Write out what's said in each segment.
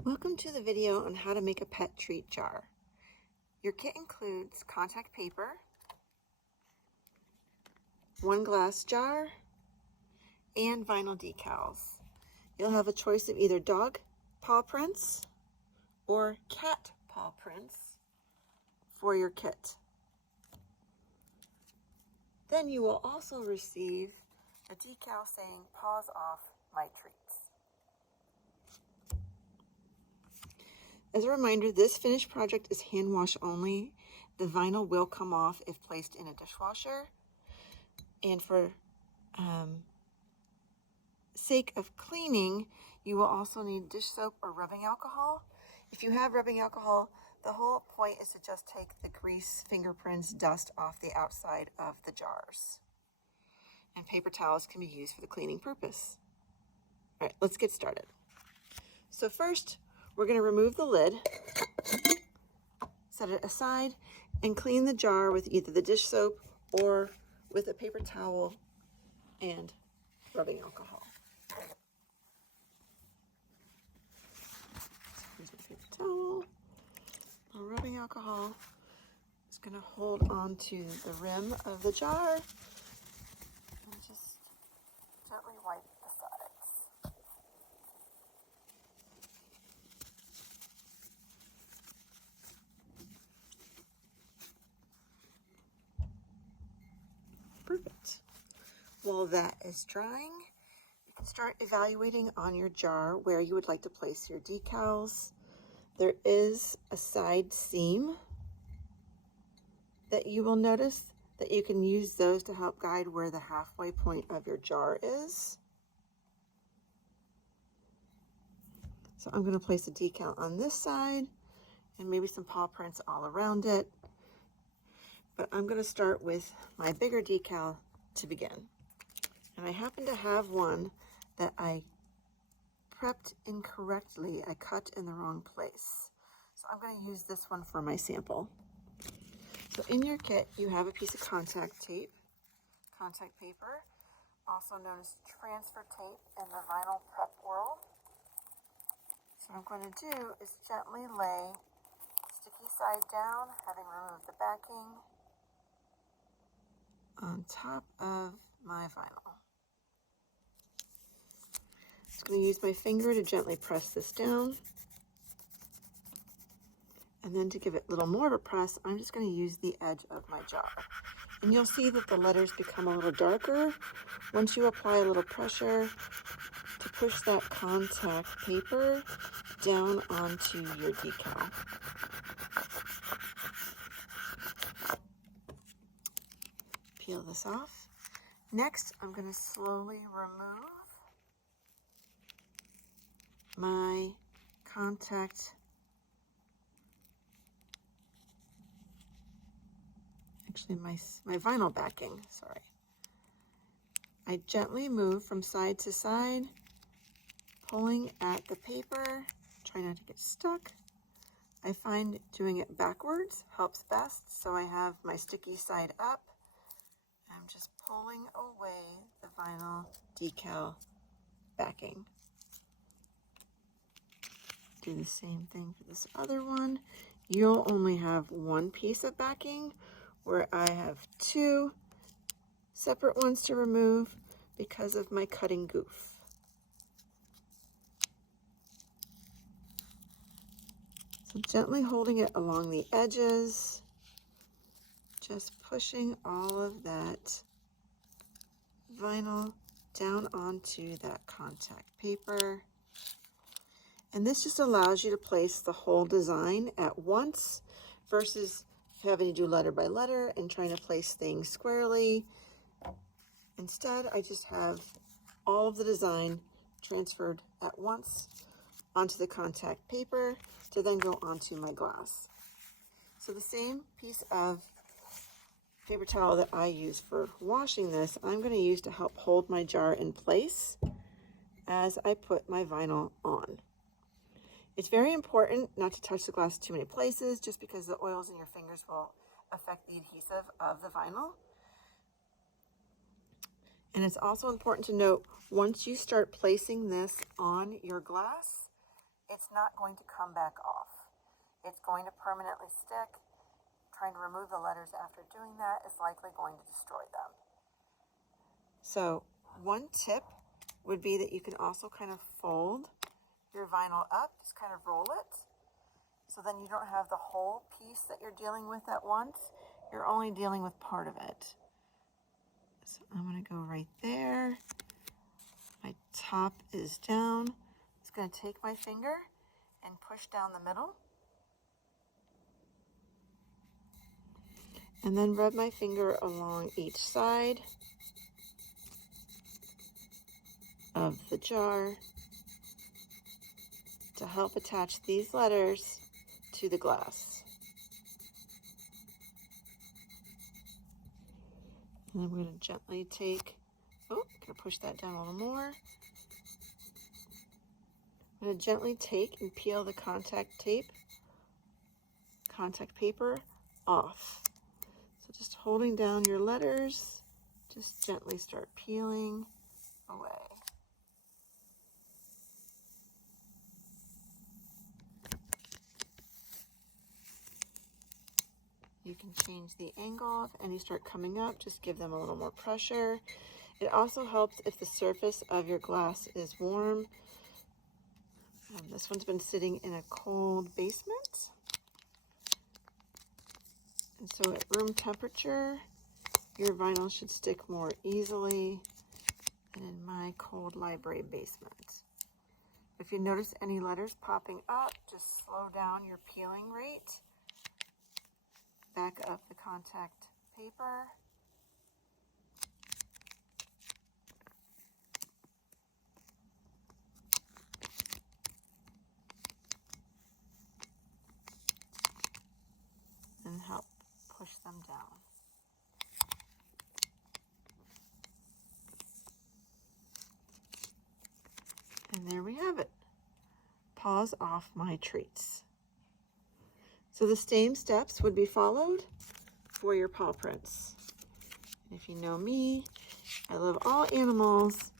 Welcome to the video on how to make a pet treat jar. Your kit includes contact paper, one glass jar, and vinyl decals. You'll have a choice of either dog paw prints or cat paw prints for your kit. Then you will also receive a decal saying "Paws Off My Treats." As a reminder, this finished project is hand wash only. The vinyl will come off if placed in a dishwasher. And for sake of cleaning, you will also need dish soap or rubbing alcohol. If you have rubbing alcohol, the whole point is to just take the grease, fingerprints, dust off the outside of the jars. And paper towels can be used for the cleaning purpose. All right, let's get started. So first, we're going to remove the lid, set it aside, and clean the jar with either the dish soap or with a paper towel and rubbing alcohol. Here's my paper towel. A rubbing alcohol is going to hold on to the rim of the jar and just gently wipe the sides. Perfect. While that is drying, you can start evaluating on your jar where you would like to place your decals. There is a side seam that you will notice that you can use those to help guide where the halfway point of your jar is. So I'm going to place a decal on this side and maybe some paw prints all around it. But I'm going to start with my bigger decal to begin. And I happen to have one that I prepped incorrectly. I cut in the wrong place. So I'm going to use this one for my sample. So in your kit, you have a piece of contact tape, contact paper, also known as transfer tape in the vinyl prep world. So what I'm going to do is gently lay sticky side down, having removed the backing, on top of my vinyl. Just going to use my finger to gently press this down. And then to give it a little more of a press, I'm just going to use the edge of my jar. And you'll see that the letters become a little darker once you apply a little pressure to push that contact paper down onto your decal. Peel this off. Next, I'm going to slowly remove my contact, actually my vinyl backing, sorry. I gently move from side to side, pulling at the paper, try not to get stuck. I find doing it backwards helps best, so I have my sticky side up. I'm just pulling away the vinyl decal backing. Do the same thing for this other one. You'll only have one piece of backing, where I have two separate ones to remove because of my cutting goof. So gently holding it along the edges, just pushing all of that vinyl down onto that contact paper. And this just allows you to place the whole design at once versus having to do letter by letter and trying to place things squarely. Instead, I just have all of the design transferred at once onto the contact paper to then go onto my glass. So the same piece of paper towel that I use for washing this, I'm going to use to help hold my jar in place as I put my vinyl on. It's very important not to touch the glass too many places, just because the oils in your fingers will affect the adhesive of the vinyl. And it's also important to note, once you start placing this on your glass, it's not going to come back off. It's going to permanently stick. Trying to remove the letters after doing that is likely going to destroy them. So one tip would be that you can also kind of fold your vinyl up, just kind of roll it. So then you don't have the whole piece that you're dealing with at once. You're only dealing with part of it. So I'm going to go right there. My top is down. I'm just going to take my finger and push down the middle. And then rub my finger along each side of the jar to help attach these letters to the glass. And I'm going to gently take, going to push that down a little more. I'm going to gently take and peel the contact paper off. So just holding down your letters, just gently start peeling away. You can change the angle if any start coming up, just give them a little more pressure. It also helps if the surface of your glass is warm. This one's been sitting in a cold basement. And so at room temperature, your vinyl should stick more easily than in my cold library basement. If you notice any letters popping up, just slow down your peeling rate. Back up the contact paper. And help push them down. And there we have it. Paws off my treats. So the same steps would be followed for your paw prints. If you know me, I love all animals,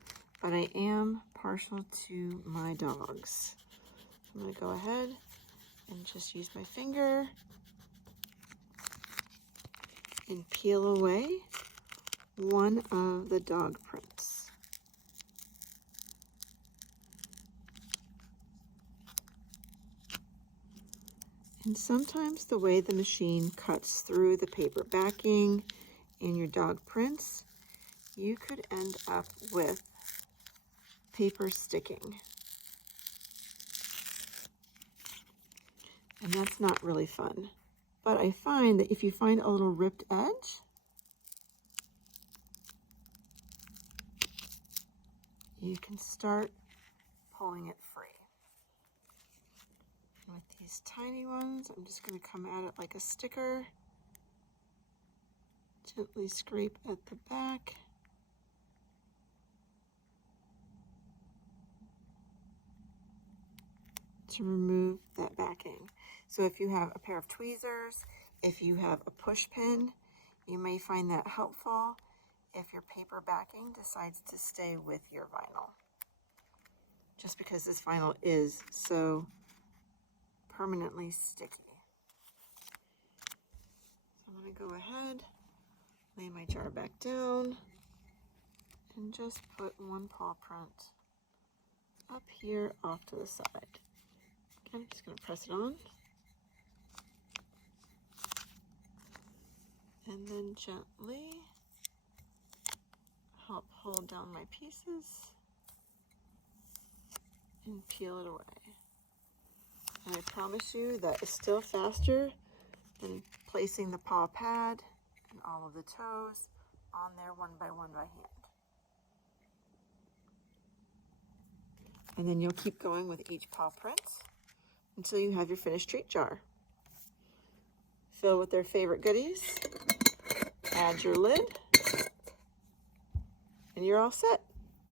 but I am partial to my dogs. I'm going to go ahead and just use my finger and peel away one of the dog prints. And sometimes the way the machine cuts through the paper backing and your dog prints, you could end up with paper sticking. And that's not really fun. But I find that if you find a little ripped edge, you can start pulling it free. And with these tiny ones, I'm just going to come at it like a sticker. Gently scrape at the back. To remove that backing. So if you have a pair of tweezers, if you have a push pin, you may find that helpful if your paper backing decides to stay with your vinyl. Just because this vinyl is so permanently sticky. So I'm going to go ahead, lay my jar back down, and just put one paw print up here off to the side. I'm just going to press it on. And then gently help hold down my pieces and peel it away. And I promise you that is still faster than placing the paw pad and all of the toes on there one by hand. And then you'll keep going with each paw print until you have your finished treat jar. Fill with their favorite goodies, add your lid, and you're all set.